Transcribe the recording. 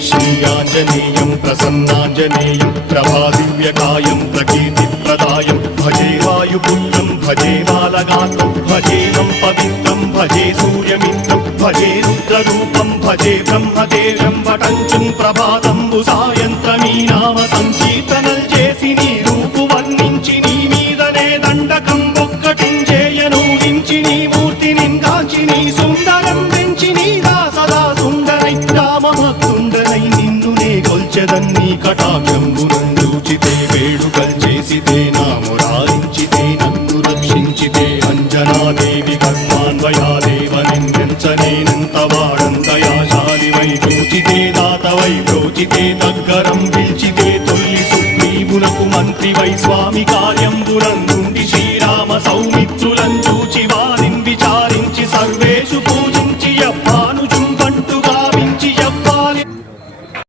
श्रीयाञ्जनेयं प्रसन्नाञ्जनेयं प्रभादिव्यकायं प्रकीर्तिप्रदायं भजे वायुपुत्रं भजे बालगात्रं भजेनं पवित्रं भजे सूर्यमित्रं भजे रुद्ररूपं भजे ब्रह्मदेवं वटञ्चं ప్రభాతంబు సాయంత్రమీ నామ సంకీర్తనల్ చేసి నీ రూపు వర్ణించి నీ మీదనే దండకం ఒక్కటించేయను దించి నీ మూర్తిని గాంచి నీ సుందరం పెంచి నీ సదా సుందరై రామభక్తుండనై నిన్ను నే కొల్చెదన్ని కటాక్షంబునందూచితే వేడుకల్ చేసితే నా మురారించితే నన్ను రక్షించితే అంజనాదేవి కర్మాన్వయాదేవనెంచనేనంత వాడంతయాశాలివై చూచితే దాతవై ప్రోచితే దగ్గరం పిలిచితే తొల్లి సుగ్రీవునకు మంత్రివై స్వామి కార్యంబునందుండి శ్రీరామ సౌ